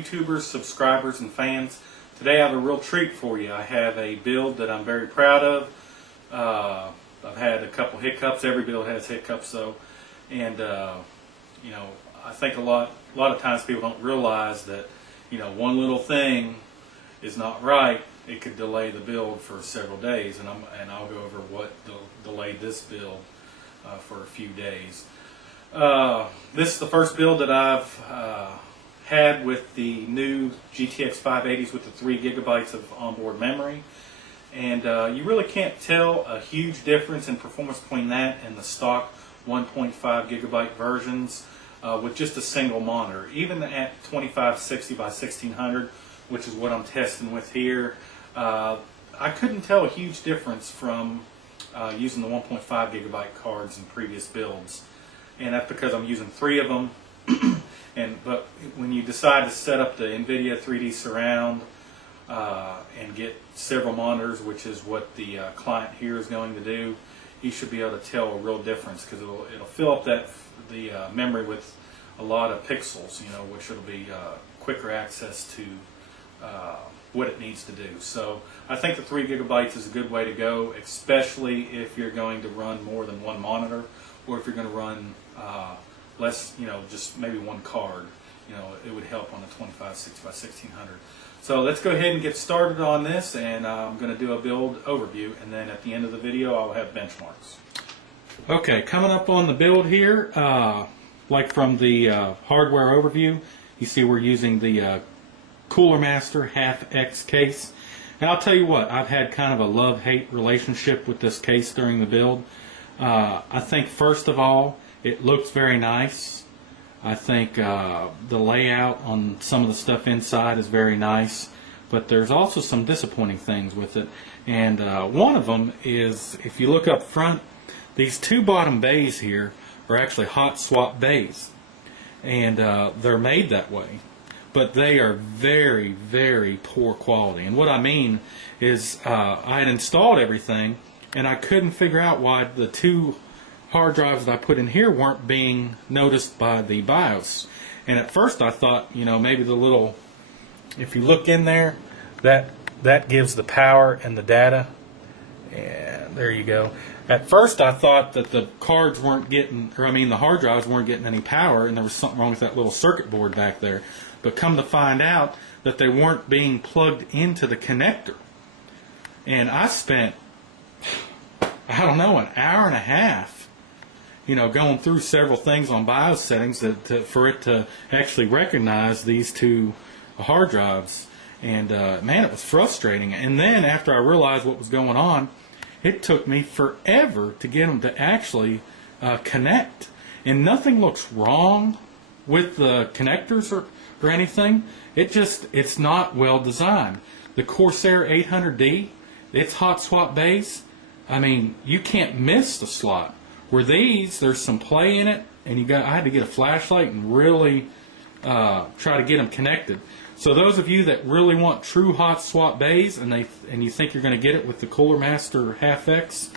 YouTubers, subscribers, and fans. Today I have a real treat for you. I have a build that I'm very proud of. I've had a couple hiccups. Every build has hiccups though. And you know, I think a lot of times people don't realize that, you know, one little thing is not right. It could delay the build for several days, and I'll go over what delayed this build for a few days. This is the first build that I've had with the new GTX580s with the 3 gigabytes of onboard memory, and you really can't tell a huge difference in performance between that and the stock 1.5 gigabyte versions with just a single monitor. Even at 2560 by 1600, which is what I'm testing with here, I couldn't tell a huge difference from using the 1.5 gigabyte cards in previous builds, and that's because I'm using 3 of them. But when you decide to set up the NVIDIA 3D surround and get several monitors, which is what the client here is going to do, you should be able to tell a real difference, because it'll fill up the memory with a lot of pixels, you know, which it'll be quicker access to what it needs to do. So I think the 3 gigabytes is a good way to go, especially if you're going to run more than one monitor, or if you're going to run less, you know, just maybe one card. You know, it would help on the 2560 by 1600. So let's go ahead and get started on this, and I'm going to do a build overview, and then at the end of the video I'll have benchmarks. Okay, coming up on the build here, like from the hardware overview, you see we're using the Cooler Master HAF X case. And I'll tell you what, I've had kind of a love-hate relationship with this case during the build. I think first of all, it looks very nice. I think the layout on some of the stuff inside is very nice, but there's also some disappointing things with it. And one of them is, if you look up front, these 2 bottom bays here are actually hot swap bays, and they're made that way, but they are very, very poor quality. And what I mean is I had installed everything, and I couldn't figure out why the 2 hard drives that I put in here weren't being noticed by the BIOS. And at first I thought, you know, maybe the little, if you look in there, that gives the power and the data, and there you go. At first I thought that the cards weren't getting, or I mean the hard drives weren't getting any power, and there was something wrong with that little circuit board back there. But come to find out that they weren't being plugged into the connector. And I spent, I don't know, an hour and a half, you know, going through several things on BIOS settings for it to actually recognize these 2 hard drives. And man, it was frustrating. And then after I realized what was going on, it took me forever to get them to actually connect. And nothing looks wrong with the connectors or anything. It's not well designed. The Corsair 800D, its hot swap bays, I mean, you can't miss the slot. Where these, there's some play in it, and I had to get a flashlight and really try to get them connected. So those of you that really want true hot swap bays, and you think you're going to get it with the Cooler Master HAF X,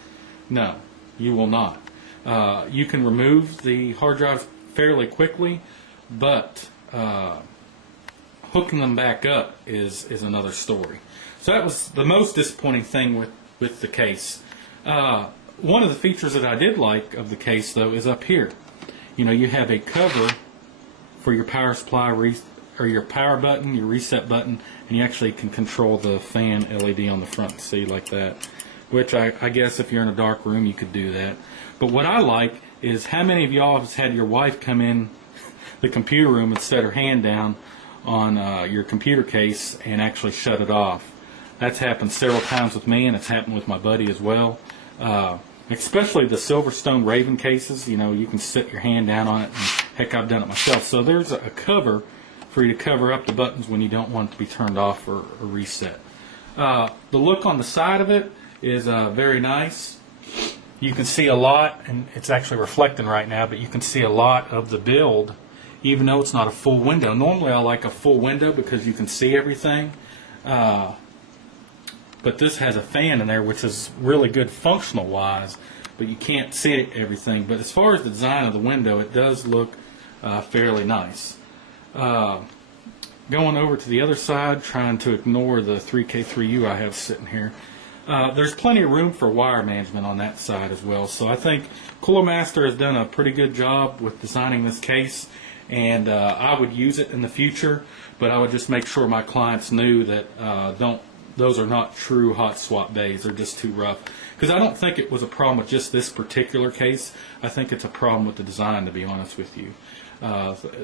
no, you will not. You can remove the hard drives fairly quickly, but hooking them back up is another story. So that was the most disappointing thing with the case. One of the features that I did like of the case, though, is up here. You know, you have a cover for your power supply, or your power button, your reset button, and you actually can control the fan LED on the front, see, like that. Which I guess if you're in a dark room, you could do that. But what I like is, how many of y'all have had your wife come in the computer room and set her hand down on your computer case and actually shut it off? That's happened several times with me, and it's happened with my buddy as well. Especially the Silverstone Raven cases, you know, you can set your hand down on it, and heck, I've done it myself. So there's a cover for you to cover up the buttons when you don't want it to be turned off or reset. The look on the side of it is very nice. You can see a lot, and it's actually reflecting right now, but you can see a lot of the build, even though it's not a full window. Normally I like a full window because you can see everything. But this has a fan in there, which is really good functional wise, but you can't see everything. But as far as the design of the window, it does look fairly nice. going over to the other side, trying to ignore the 3K3U I have sitting here. There's plenty of room for wire management on that side as well. So I think Cooler Master has done a pretty good job with designing this case, and I would use it in the future, but I would just make sure my clients knew that those are not true hot swap bays. They're just too rough. Because I don't think it was a problem with just this particular case. I think it's a problem with the design, to be honest with you.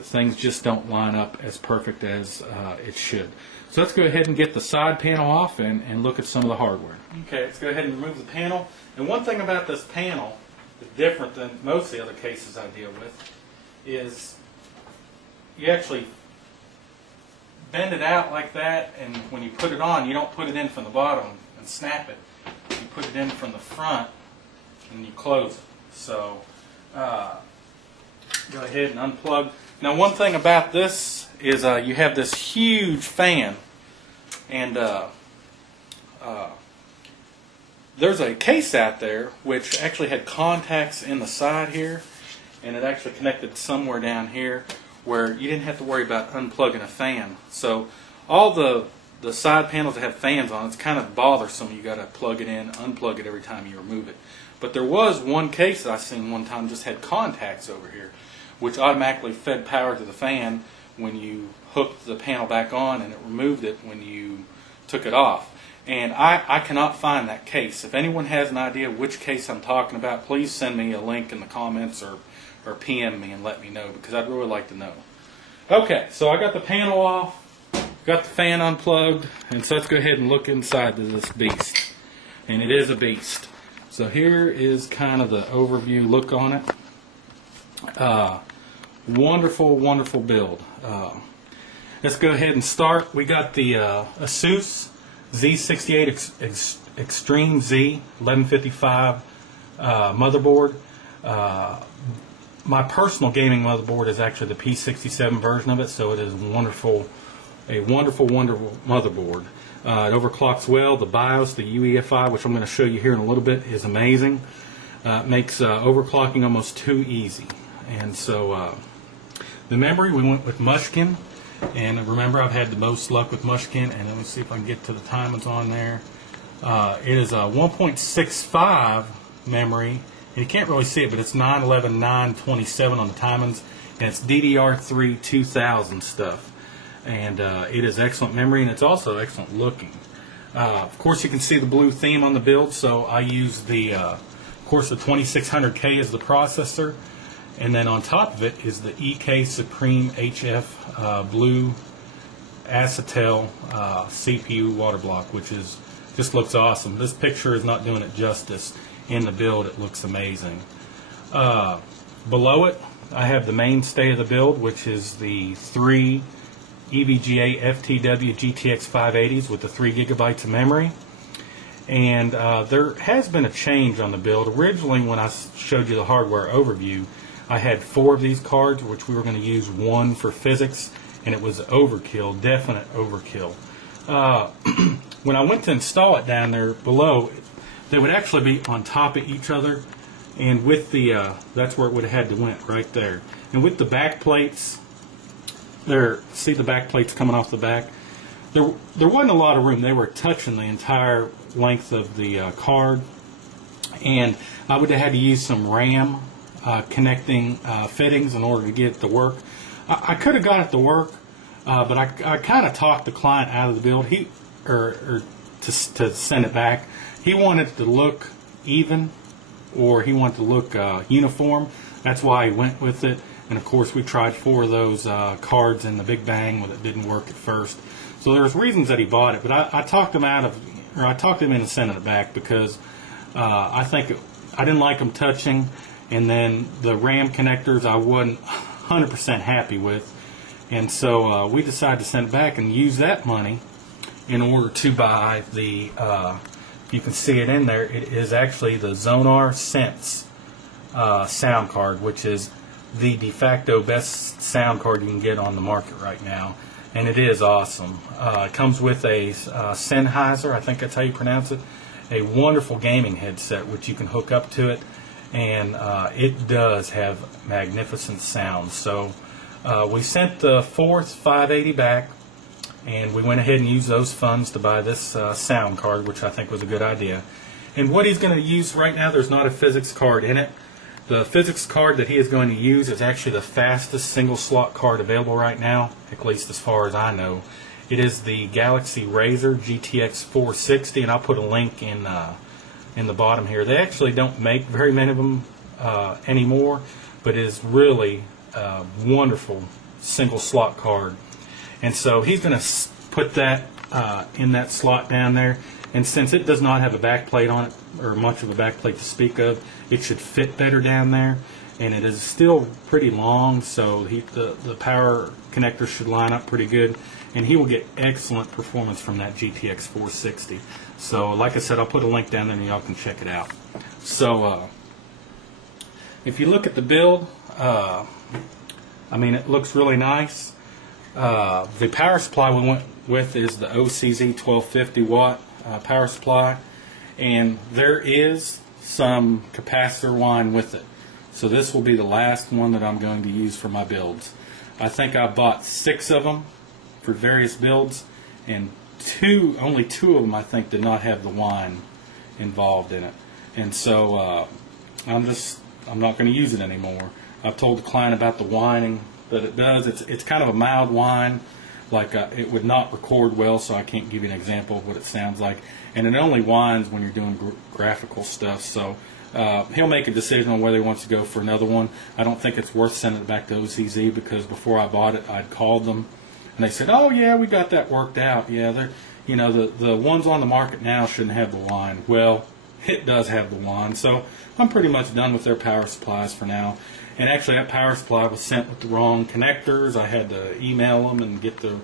Things just don't line up as perfect as it should. So let's go ahead and get the side panel off and look at some of the hardware. Okay, let's go ahead and remove the panel. And one thing about this panel that's different than most of the other cases I deal with is you actually bend it out like that, and when you put it on, you don't put it in from the bottom and snap it. You put it in from the front and you close it. So go ahead and unplug. Now, one thing about this is you have this huge fan, and there's a case out there which actually had contacts in the side here, and it actually connected somewhere down here where you didn't have to worry about unplugging a fan. So all the side panels that have fans on, it's kind of bothersome. You got to plug it in, unplug it every time you remove it. But there was one case that I seen one time just had contacts over here, which automatically fed power to the fan when you hooked the panel back on, and it removed it when you took it off. And I cannot find that case. If anyone has an idea which case I'm talking about, please send me a link in the comments or PM me and let me know, because I'd really like to know. Okay, so I got the panel off, got the fan unplugged, and so let's go ahead and look inside to this beast. And it is a beast. So here is kind of the overview look on it. Wonderful, wonderful build. Let's go ahead and start. We got the ASUS Z68 Extreme Z 1155 motherboard. My personal gaming motherboard is actually the P67 version of it, so it is wonderful, a wonderful, wonderful motherboard. It overclocks well. The BIOS, the UEFI, which I'm going to show you here in a little bit, is amazing. It makes overclocking almost too easy. And so the memory, we went with Mushkin. And remember, I've had the most luck with Mushkin. And let me see if I can get to the timings on there. It is a 1.65 memory. And you can't really see it, but it's 911, 927 on the timings. And it's DDR3 2000 stuff. And it is excellent memory, and it's also excellent looking. Of course, you can see the blue theme on the build, so I use the, of course, the 2600K as the processor, and then on top of it is the EK Supreme HF blue acetal CPU water block, which is just looks awesome. This picture is not doing it justice. In the build, it looks amazing. Below it, I have the mainstay of the build, which is the 3 EVGA FTW GTX580s with the 3 gigabytes of memory. And there has been a change on the build. Originally, when I showed you the hardware overview, I had 4 of these cards, which we were going to use 1 for physics, and it was overkill, definite overkill. When I went to install it down there below, they would actually be on top of each other, and with the that's where it would have had to went, right there. And with the back plates, there, see the back plates coming off the back? There wasn't a lot of room. They were touching the entire length of the card, and I would have had to use some RAM connecting fittings in order to get it to work. I could have got it to work, but I kind of talked the client out of the build. To send it back. He wanted it to look even, or he wanted to look uniform. That's why he went with it. And of course, we tried 4 of those cards in the Big Bang, but it didn't work at first. So there was reasons that he bought it, but I talked him out of, or I talked him into sending it back because I didn't like them touching, and then the RAM connectors I wasn't 100% happy with, and so we decided to send it back and use that money in order to buy the. You can see it in there. It is actually the Zonar Sense sound card, which is the de facto best sound card you can get on the market right now, and it is awesome. It comes with a Sennheiser, I think that's how you pronounce it, a wonderful gaming headset which you can hook up to it, and it does have magnificent sound. So we sent the 4th 580 back, and we went ahead and used those funds to buy this sound card, which I think was a good idea. And what he's going to use right now, there's not a physics card in it. The physics card that he is going to use is actually the fastest single slot card available right now, at least as far as I know. It is the Galaxy Razer GTX580, and I'll put a link in the bottom here. They actually don't make very many of them anymore, but it is really a wonderful single slot card. And so he's going to put that in that slot down there. And since it does not have a back plate on it, or much of a back plate to speak of, it should fit better down there. And it is still pretty long, so the power connector should line up pretty good. And he will get excellent performance from that GTX580. So, like I said, I'll put a link down there and y'all can check it out. So, if you look at the build, I mean, it looks really nice. The power supply we went with is the OCZ 1250 watt power supply, and there is some capacitor wind with it. So this will be the last one that I'm going to use for my builds. I think I bought 6 of them for various builds, and only two of them I think did not have the wind involved in it. And so I'm not going to use it anymore. I've told the client about the whining that it does. It's kind of a mild whine, like it would not record well, so I can't give you an example of what it sounds like. And it only whines when you're doing graphical stuff. So he'll make a decision on whether he wants to go for another one. I don't think it's worth sending it back to OCZ, because before I bought it, I'd called them, and they said, "Oh yeah, we got that worked out. Yeah, the ones on the market now shouldn't have the whine." Well, it does have the whine, so I'm pretty much done with their power supplies for now. And actually, that power supply was sent with the wrong connectors. I had to email them and get the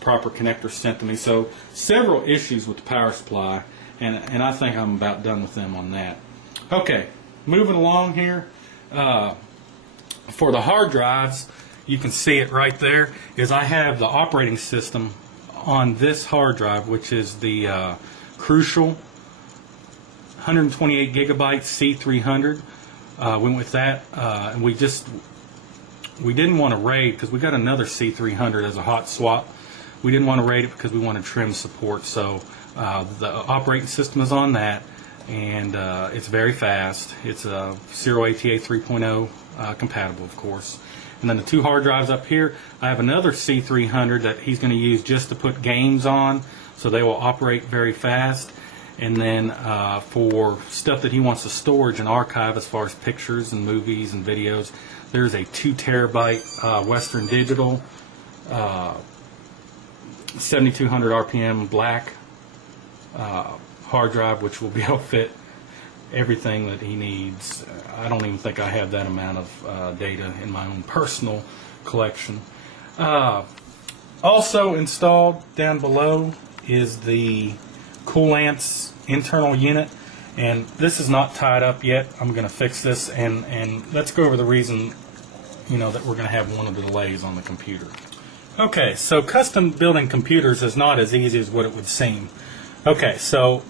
proper connectors sent to me. So several issues with the power supply, and I think I'm about done with them on that. Okay, moving along here. For the hard drives, you can see it right there, is I have the operating system on this hard drive, which is the Crucial 128 gigabyte C300. We went with that, and we didn't want to RAID, because we got another C300 as a hot swap. We didn't want to RAID it because we wanted trim support. So the operating system is on that, and it's very fast. It's a Serial ATA 3.0 compatible, of course. And then the 2 hard drives up here, I have another C300 that he's going to use just to put games on, so they will operate very fast. And then for stuff that he wants to storage and archive, as far as pictures and movies and videos, there's a 2 terabyte Western Digital 7200 RPM black hard drive, which will be able to fit everything that he needs. I don't even think I have that amount of data in my own personal collection. Also installed down below is the Coolants internal unit, and this is not tied up yet. I'm going to fix this, and let's go over the reason that we're going to have one of the delays on the computer. Okay, so custom building computers is not as easy as what it would seem. Okay, so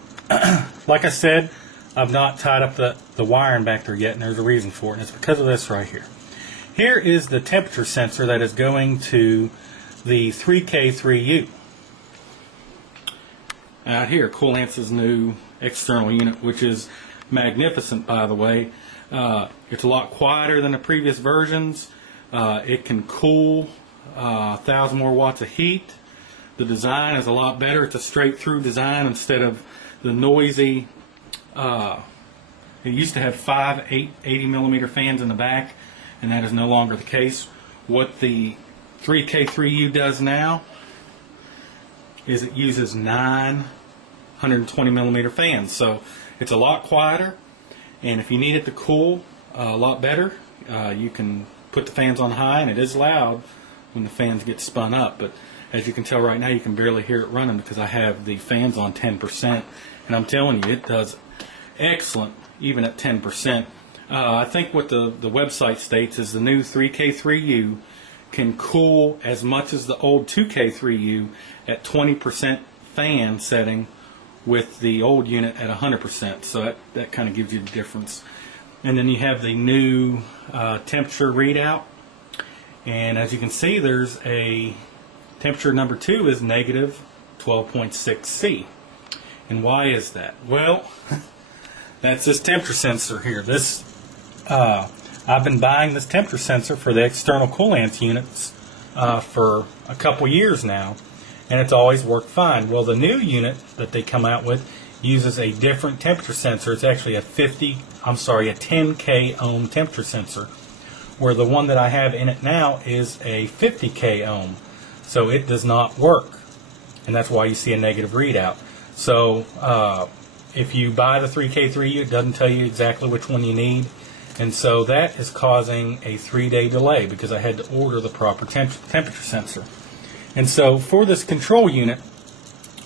like I said, I've not tied up the wiring back there yet, and there's a reason for it, and it's because of this right here. Here is the temperature sensor that is going to the 3K3U. Out here, Coolants' new external unit, which is magnificent, by the way. It's a lot quieter than the previous versions. It can cool 1,000 more watts of heat. The design is a lot better. It's a straight-through design instead of the noisy. It used to have 5 80 millimeter fans in the back, and that is no longer the case. What the 3K3U does now is it uses 9 120 millimeter fans, so it's a lot quieter, and if you need it to cool a lot better, you can put the fans on high, and it is loud when the fans get spun up, but as you can tell right now, you can barely hear it running because I have the fans on 10%, and I'm telling you, it does excellent even at 10%. I think what the website states is the new 3K3U can cool as much as the old 2K3U at 20% fan setting with the old unit at 100%. So that kind of gives you the difference. And then you have the new temperature readout. And as you can see, there's a temperature number 2 is negative 12.6 C. And why is that? Well, that's this temperature sensor here. I've been buying this temperature sensor for the external coolant units for a couple years now, and it's always worked fine. Well, the new unit that they come out with uses a different temperature sensor. It's actually a 10K ohm temperature sensor, where the one that I have in it now is a 50K ohm. So it does not work, and that's why you see a negative readout. So if you buy the 3K3U, it doesn't tell you exactly which one you need, and so that is causing a 3-day delay because I had to order the proper temperature sensor. And so for this control unit,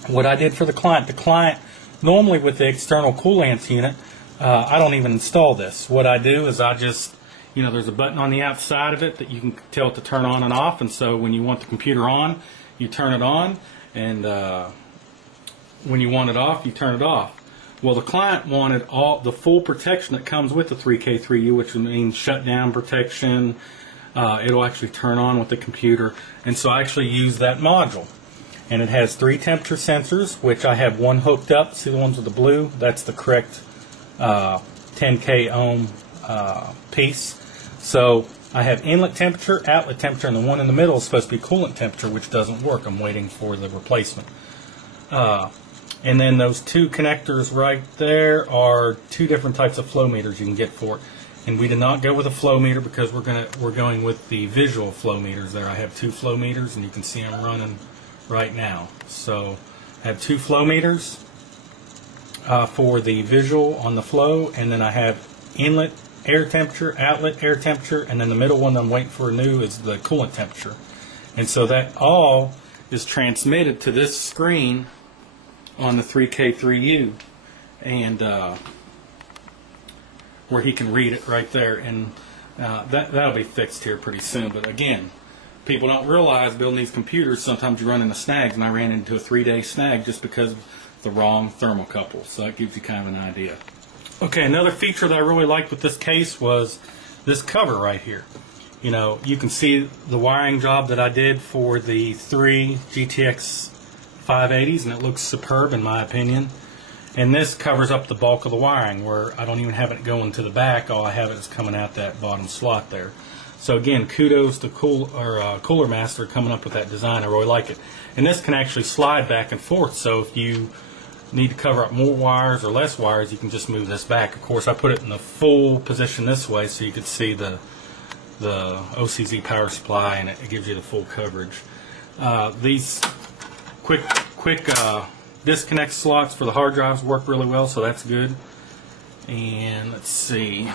what I did for the client normally with the external coolant unit, I don't even install this. What I do is I just, there's a button on the outside of it that you can tell it to turn on and off, and so when you want the computer on, you turn it on, and when you want it off, you turn it off. Well, the client wanted the full protection that comes with the 3K3U, which means shutdown protection. It'll actually turn on with the computer, and so I actually use that module. And it has 3 temperature sensors, which I have one hooked up. See the ones with the blue? That's the correct 10K ohm piece. So I have inlet temperature, outlet temperature, and the one in the middle is supposed to be coolant temperature, which doesn't work. I'm waiting for the replacement. And then those 2 connectors right there are 2 different types of flow meters you can get for it. And we did not go with a flow meter because we're going with the visual flow meters there. I have 2 flow meters, and you can see them running right now. So I have 2 flow meters for the visual on the flow, and then I have inlet air temperature, outlet air temperature, and then the middle one I'm waiting for new is the coolant temperature. And so that all is transmitted to this screen on the 3K3U, and where he can read it right there, and that'll be fixed here pretty soon. But again, people don't realize building these computers, sometimes you run into snags, and I ran into a 3-day snag just because of the wrong thermocouple. So that gives you kind of an idea. Okay, another feature that I really liked with this case was this cover right here. You can see the wiring job that I did for the 3 GTX580s, and it looks superb in my opinion. And this covers up the bulk of the wiring, where I don't even have it going to the back. All I have is coming out that bottom slot there. So again, kudos to Cooler Master coming up with that design. I really like it. And this can actually slide back and forth, so if you need to cover up more wires or less wires, you can just move this back. Of course, I put it in the full position this way so you could see the OCZ power supply, and it gives you the full coverage. These quick disconnect slots for the hard drives work really well, so that's good. And let's see.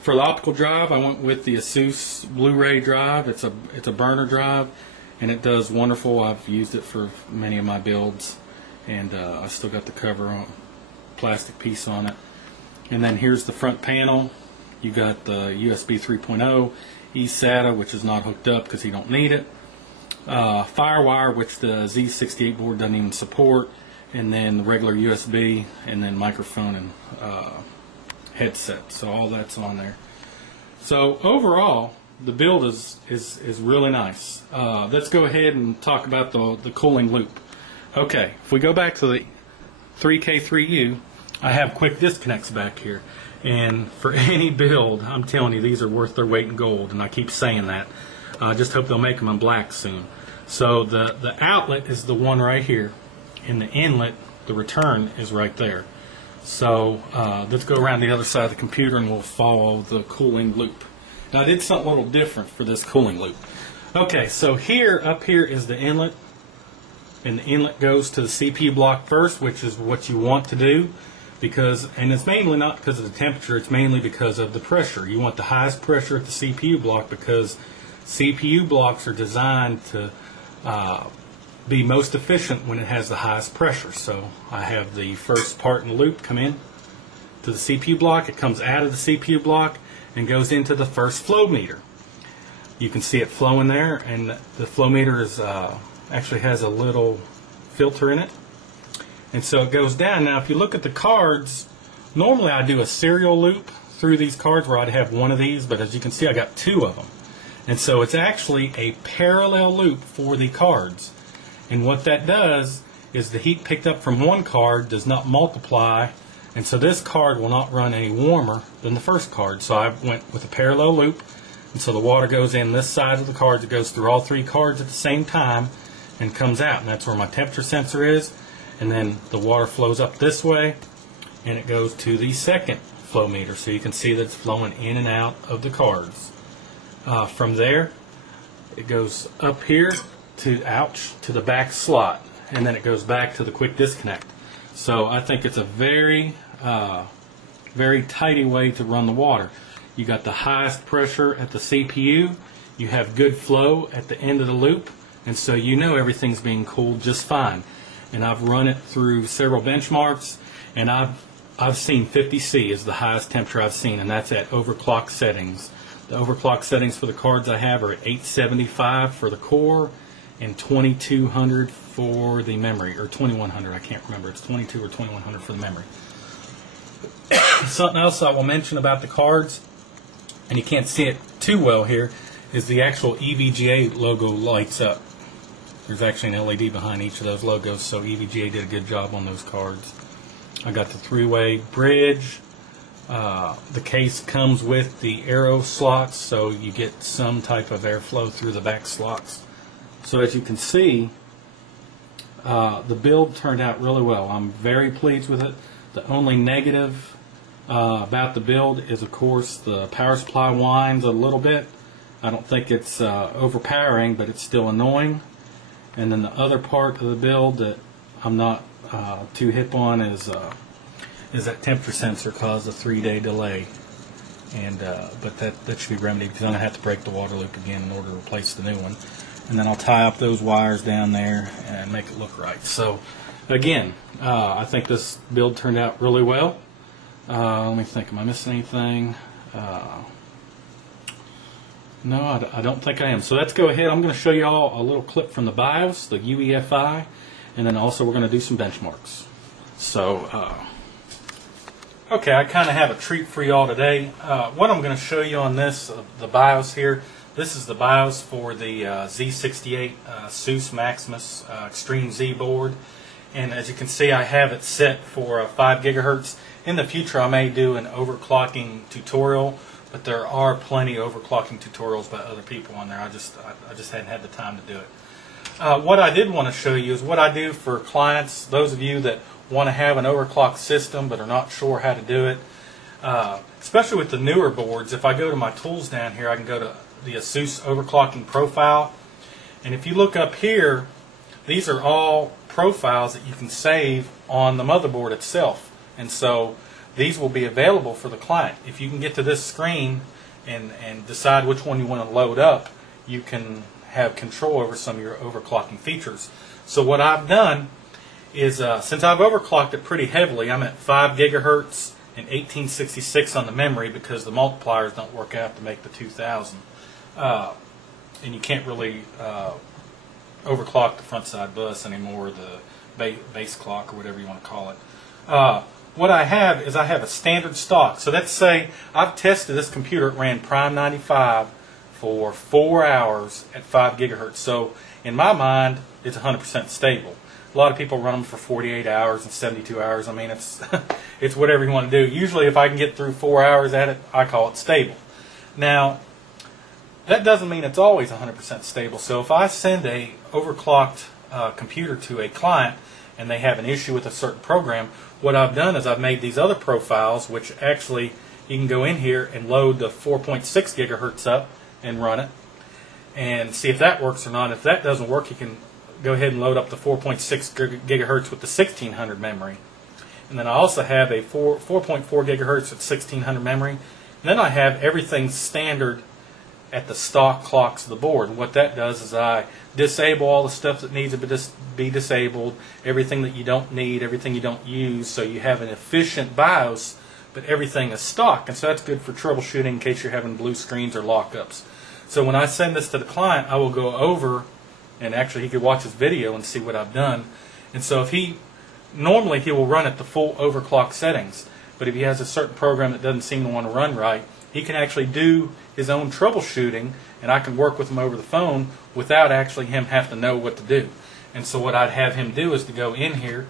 For the optical drive, I went with the ASUS Blu-ray drive. It's a burner drive, and it does wonderful. I've used it for many of my builds, and I still got the cover on, plastic piece on it. And then here's the front panel. You got the USB 3.0, eSATA, which is not hooked up because you don't need it. Firewire, which the Z68 board doesn't even support, and then the regular USB, and then microphone and headset. So all that's on there. So overall, the build is really nice. Let's go ahead and talk about the cooling loop. Okay, if we go back to the 3K3U, I have quick disconnects back here. And for any build, I'm telling you, these are worth their weight in gold, and I keep saying that. I just hope they'll make them in black soon. So the outlet is the one right here, and the inlet, the return, is right there. So let's go around the other side of the computer and we'll follow the cooling loop. Now I did something a little different for this cooling loop. Okay, so up here is the inlet, and the inlet goes to the CPU block first, which is what you want to do, and it's mainly not because of the temperature, it's mainly because of the pressure. You want the highest pressure at the CPU block because CPU blocks are designed to be most efficient when it has the highest pressure. So I have the first part in the loop come in to the CPU block. It comes out of the CPU block and goes into the first flow meter. You can see it flowing there, and the flow meter is actually has a little filter in it, and so it goes down. Now if you look at the cards, normally I do a serial loop through these cards where I'd have one of these, but as you can see I got 2 of them. And so it's actually a parallel loop for the cards. And what that does is the heat picked up from one card does not multiply, and so this card will not run any warmer than the first card. So I went with a parallel loop, and so the water goes in this side of the cards. It goes through all three cards at the same time and comes out, and that's where my temperature sensor is. And then the water flows up this way, and it goes to the second flow meter, so you can see that it's flowing in and out of the cards. From there, it goes up here to the back slot, and then it goes back to the quick disconnect. So I think it's a very very tidy way to run the water. You got the highest pressure at the CPU, you have good flow at the end of the loop, and so you know everything's being cooled just fine. And I've run it through several benchmarks, and I've seen 50C is the highest temperature I've seen, and that's at overclock settings. The overclock settings for the cards I have are at 875 for the core and 2200 for the memory, or 2100, I can't remember. It's 22 or 2100 for the memory. Something else I will mention about the cards, and you can't see it too well here, is the actual EVGA logo lights up. There's actually an LED behind each of those logos, so EVGA did a good job on those cards. I got the three-way bridge. The case comes with the arrow slots, so you get some type of airflow through the back slots. So as you can see, the build turned out really well. I'm very pleased with it. The only negative about the build is, of course, the power supply whines a little bit. I don't think it's overpowering, but it's still annoying. And then the other part of the build that I'm not too hip on is that temperature sensor caused a 3-day delay. And but that should be remedied, because I'm going to have to break the water loop again in order to replace the new one. And then I'll tie up those wires down there and make it look right. So again, I think this build turned out really well. Let me think, am I missing anything? No, I don't think I am. So let's go ahead. I'm going to show you all a little clip from the BIOS, the UEFI, and then also we're going to do some benchmarks. So, okay, I kind of have a treat for you all today. What I'm going to show you on this, the BIOS here, this is the BIOS for the Z68 ASUS Maximus Extreme Z board. And as you can see, I have it set for 5 gigahertz. In the future, I may do an overclocking tutorial, but there are plenty of overclocking tutorials by other people on there. I just hadn't had the time to do it. What I did want to show you is what I do for clients, those of you that want to have an overclock system but are not sure how to do it. Especially with the newer boards, if I go to my tools down here, I can go to the ASUS overclocking profile. And if you look up here, these are all profiles that you can save on the motherboard itself. And so these will be available for the client. If you can get to this screen and decide which one you want to load up, you can have control over some of your overclocking features. So what I've done is, since I've overclocked it pretty heavily, I'm at 5 gigahertz and 1866 on the memory, because the multipliers don't work out to make the 2000. And you can't really overclock the front side bus anymore, the base clock or whatever you want to call it. What I have is I have a standard stock. So let's say I've tested this computer. It ran Prime 95 for 4 hours at 5 gigahertz. So in my mind, it's 100% stable. A lot of people run them for 48 hours and 72 hours. I mean, it's it's whatever you want to do. Usually if I can get through 4 hours at it, I call it stable. Now, that doesn't mean it's always 100% stable. So if I send a overclocked computer to a client and they have an issue with a certain program, what I've done is I've made these other profiles, which actually you can go in here and load the 4.6 gigahertz up and run it and see if that works or not. If that doesn't work, you can go ahead and load up the 4.6 gigahertz with the 1600 memory. And then I also have a 4.4 gigahertz at 1600 memory. And then I have everything standard at the stock clocks of the board. And what that does is I disable all the stuff that needs to be disabled, everything that you don't need, everything you don't use, so you have an efficient BIOS, but everything is stock. And so that's good for troubleshooting in case you're having blue screens or lockups. So when I send this to the client, I will go over, and actually he could watch this video and see what I've done. And so if normally he will run at the full overclock settings. but if he has a certain program that doesn't seem to want to run right, he can actually do his own troubleshooting, and I can work with him over the phone without actually him have to know what to do. And so what I'd have him do is to go in here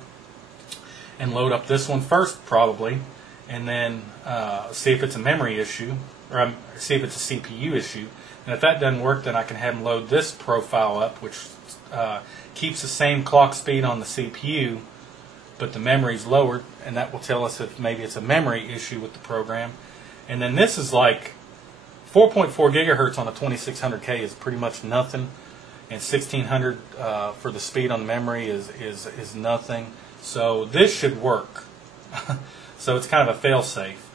and load up this one first, probably, and then see if it's a memory issue, or see if it's a CPU issue. And if that doesn't work, then I can have him load this profile up, which keeps the same clock speed on the CPU, but the memory's lowered, and that will tell us if maybe it's a memory issue with the program. And then this is like 4.4 gigahertz on a 2600K is pretty much nothing, and 1600 for the speed on the memory is nothing. So this should work. So it's kind of a fail-safe.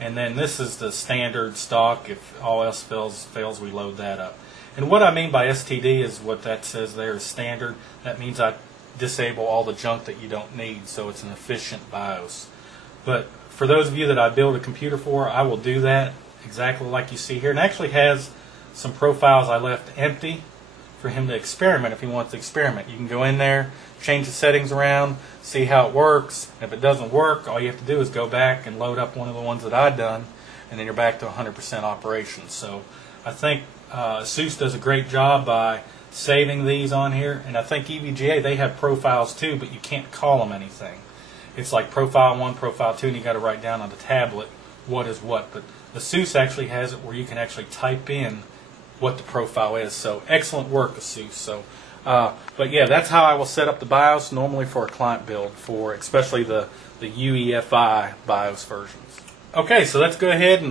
And then this is the standard stock. If all else fails, we load that up. And what I mean by STD is what that says there is standard. That means I disable all the junk that you don't need, so it's an efficient BIOS. But for those of you that I build a computer for, I will do that exactly like you see here. And it actually has some profiles I left empty for him to experiment if he wants to experiment. You can go in there, change the settings around, see how it works. If it doesn't work, all you have to do is go back and load up one of the ones that I've done, and then you're back to 100% operation. So I think ASUS does a great job by saving these on here, and I think EVGA, they have profiles too, but you can't call them anything. It's like profile 1, profile 2, and you got to write down on the tablet what is what. But ASUS actually has it where you can actually type in what the profile is. So excellent work, ASUS. So, but yeah, that's how I will set up the BIOS normally for a client build, for especially the UEFI BIOS versions. Okay, so let's go ahead and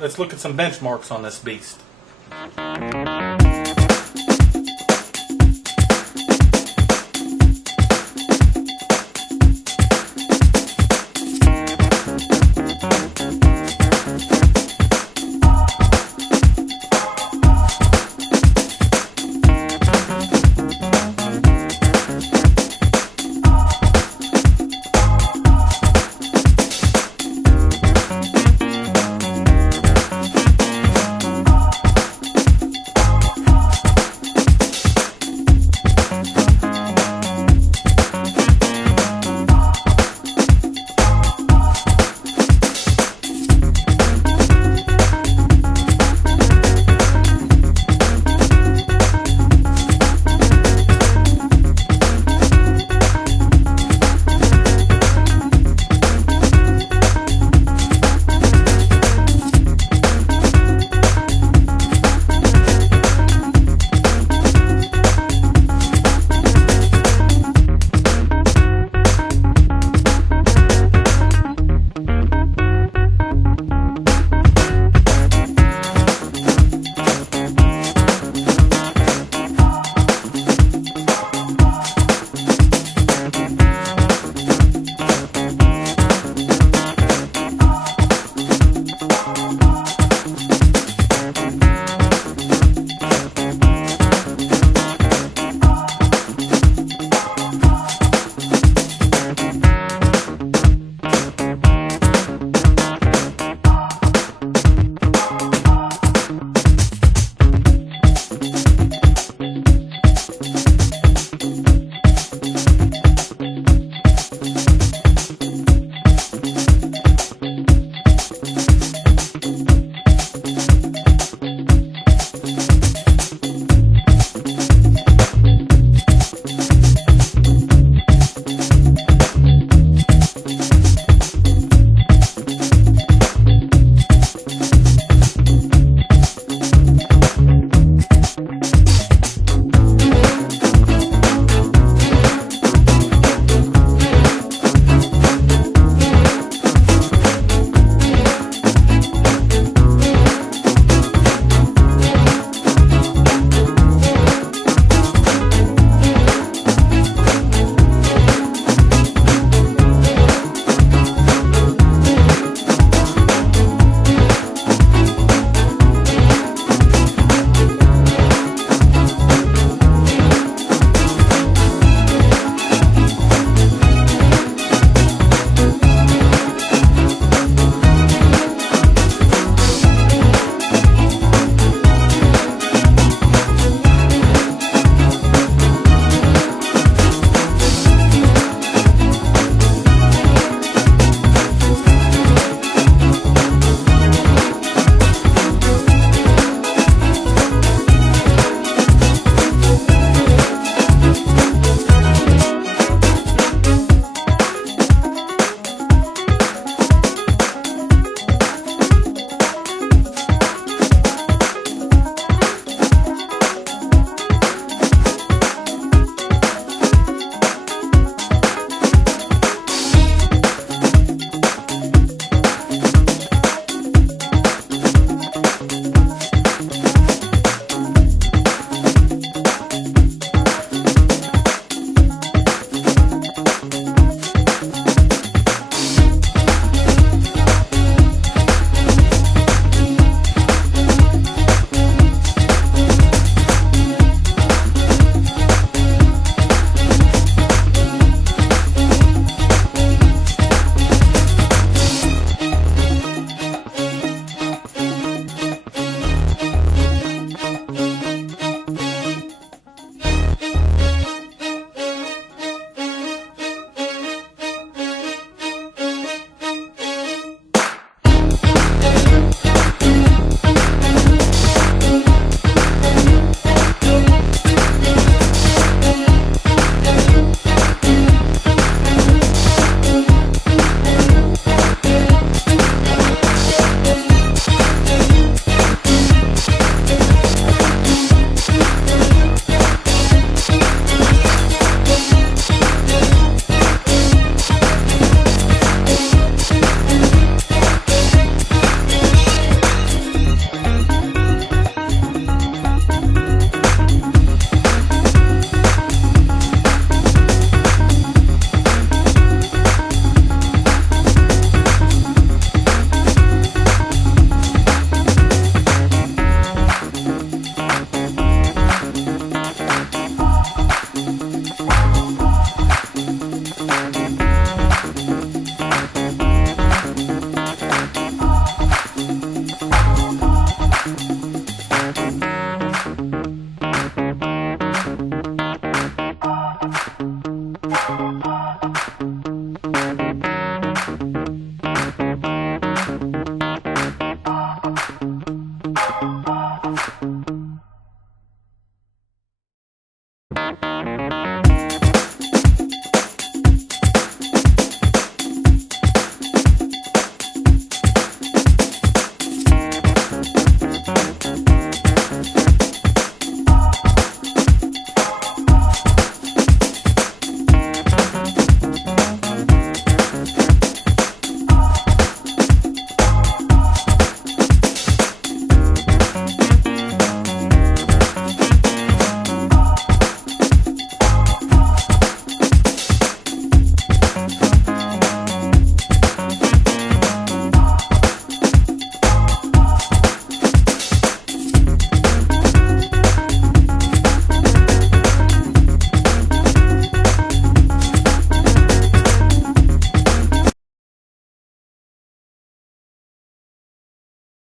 let's look at some benchmarks on this beast.